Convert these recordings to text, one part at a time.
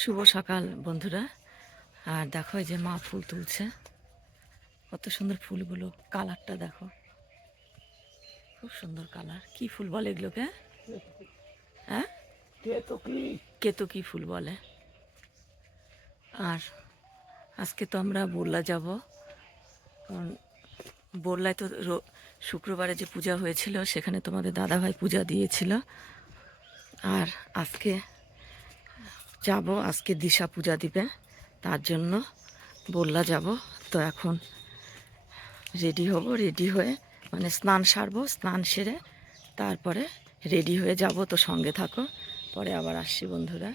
শুভ সকাল বন্ধুরা। আর দেখো এই যে মা ফুল তুলছে, কত সুন্দর ফুলগুলো, কালারটা দেখো, খুব সুন্দর কালার। কি ফুল বলে এগুলোকে? হ্যাঁ, কেতকী ফুল বলে। আর আজকে তো আমরা বোরলা যাব, কারণ বোরলায় তো শুক্রবারে যে পূজা হয়েছিল সেখানে তোমাদের দাদাভাই পূজা দিয়েছিল। আর আজকে যাব, আজকে দিশা পূজা দিবে, তার জন্য বোরলা যাব। তো এখন রেডি হব, রেডি হয়ে মানে স্নান সারবো, স্নান সেরে তারপরে রেডি হয়ে যাব। তো সঙ্গে থাকো, পরে আবার আসছি বন্ধুরা।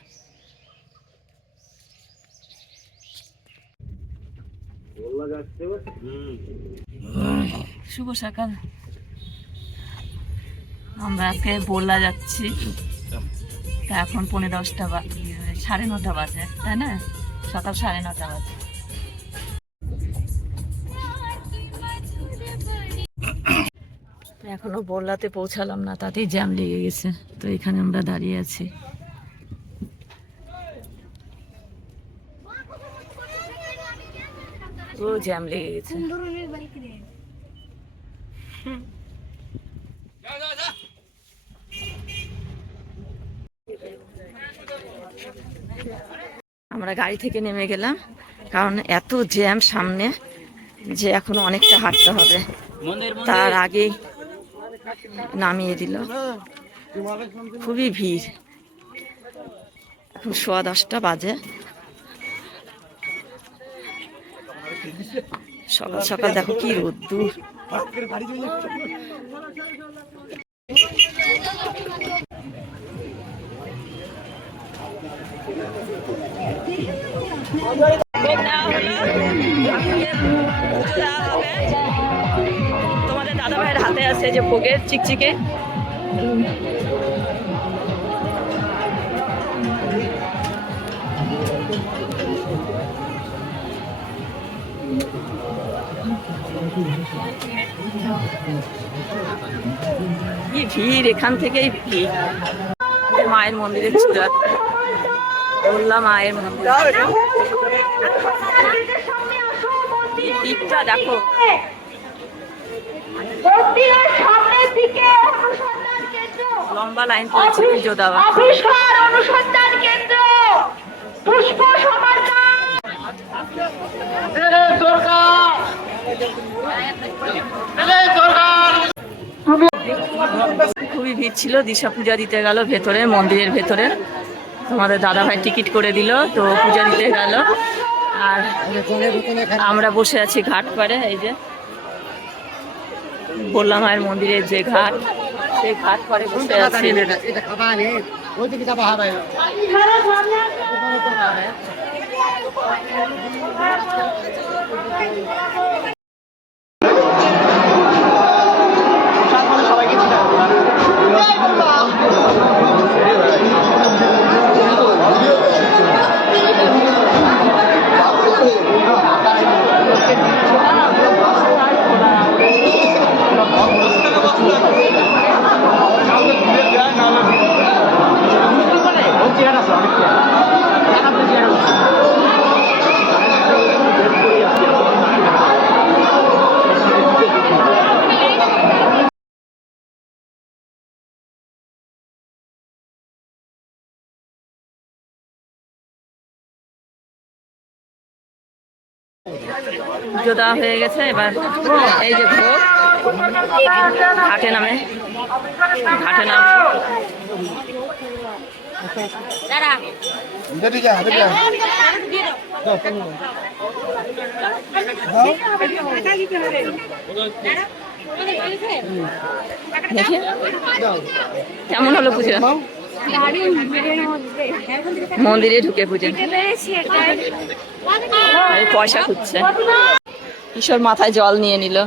শুভ সকাল। আমরা আজকে বোরলা যাচ্ছি। তা এখন 10:30 9:30 বাজে, তাই না? সকাল 9:30 বাজে। এখনো বোরলাতে পৌঁছালাম না, তাতেই জ্যাম লেগে গেছে। তো এখানে আমরা দাঁড়িয়ে আছি। ও জ্যাম লেগে গেছে। আমরা গাড়ি থেকে নেমে গেলাম, কারণ এত জ্যাম সামনে যে এখনো অনেকটা হাঁটতে হবে। তার আগেই নামিয়ে দিল, খুবই ভিড়। এখন 10:15 বাজে। সকাল সকাল দেখো কি রোদ্দুর। তোমাদের দাদা ভাইয়ের হাতে আছে যে ভোগের চিকচিকে। কি ভিড়, এখান থেকেই ভিড়। মায়ের মন্দিরের চূড়া, বললাম মায়ের মন্দির। দিকটা দেখো, লম্বা লাইন পড়েছে পুজো দেওয়া। অনুসন্ধান কেন্দ্র পুষ্প খুবই ভিড় ছিল। দিশা পূজা দিতে গেল ভেতরে, মন্দিরের ভেতরে। তোমাদের দাদা ভাই টিকিট করে দিল, তো পূজা দিতে গেল। আর আমরা বসে আছি ঘাট পাড়ে। এই যে বললাম মায়ের মন্দিরের যে ঘাট, সেই ঘাট পাড়ে বসে আছি। পুজো দেওয়া হয়ে গেছে। এবার এই যে ভোগ, ঘাটে নামে, ঘাটে নামে। কেমন হলো পুজো? মন্দিরে ঢুকে পুজো, পয়সা খুঁজছে। কিশোর মাথায় জল নিয়ে নিল।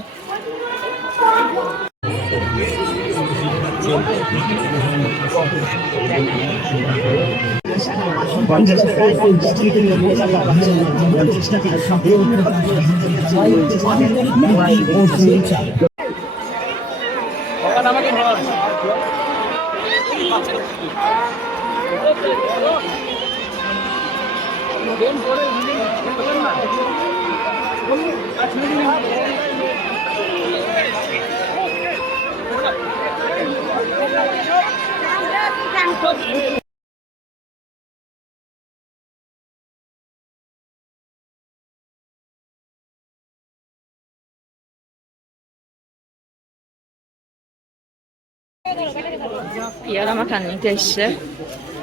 পেয়ারা মাখা নিতে এসছে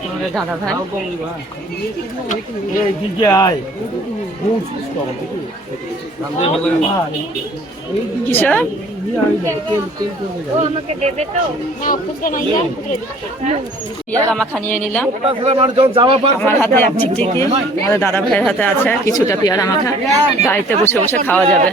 আমাদের দাদা ভাই। কিসব পেয়ারা মাখা নিয়ে নিলাম। আমার হাতে এক টিকটিকি, আমাদের দাদা ভাইয়ের হাতে আছে কিছুটা পেয়ারা মাখা। গাড়িতে বসে বসে খাওয়া যাবে।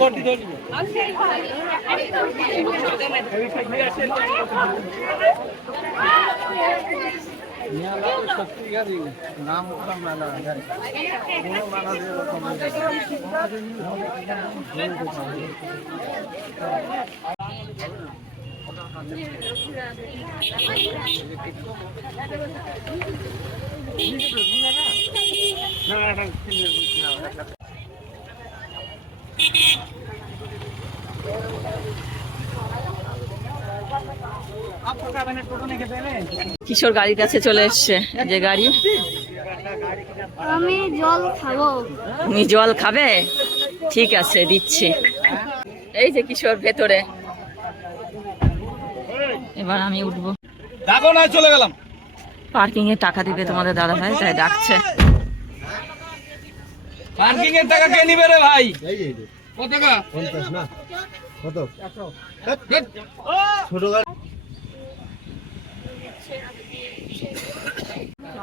কিশোর গাড়ির কাছে চলে এসছে, যে গাড়ি। আমি জল খাবো। তুমি জল খাবে? ঠিক আছে, দিচ্ছি। এই যে কিশোর ভেতরে। এবার আমি উঠবো। দেখো না, চলে গেলাম। পার্কিং এর টাকা দিবে তোমাদের দাদা ভাই, তাই ডাকছে। পার্কিং এর টাকা কে নিবে রে ভাই? কত টাকা? 50 না কত? ছোট গাড়ি।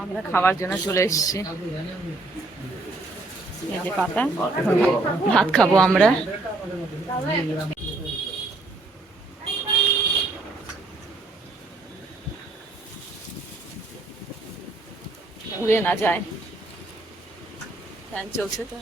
আমরা খাওয়ার জন্য চলে এসেছি। এই যে পাতা, ভাত খাবো আমরা। উড়ে না যায়, ফ্যান চলছে তো।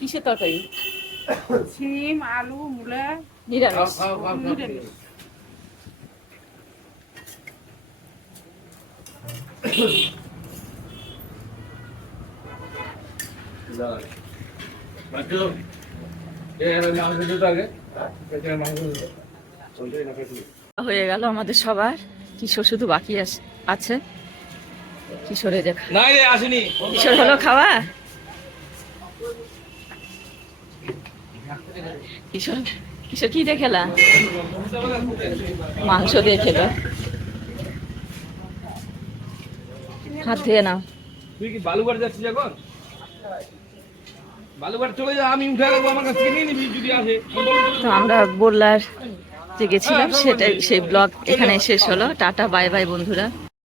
কিসের তরকারি? সিম, আলু, মূলা, নিরামিষ। নিরামিষ। হয়ে গেল আমাদের সবার। কিশোর শুধু বাকি আছে। কিশোরে দেখা নাই রে, আসেনি। কিশোর হলো খাওয়া। কিশোর কিশোর কি দিয়ে খেলা? মাংস দিয়ে খেলো। হাত ধুয়ে নাও। তুই কি বালুঘাট যাচ্ছিস এখন? বালুঘাট চলে যা, আমি উঠে দেবো, আমার কাছ থেকে নিয়ে নিবি যদি আসে। তো আমরা বললার যে গেছিলাম সেটাই, সেই ব্লগ এখানে শেষ হলো। টাটা, বাই বাই বন্ধুরা।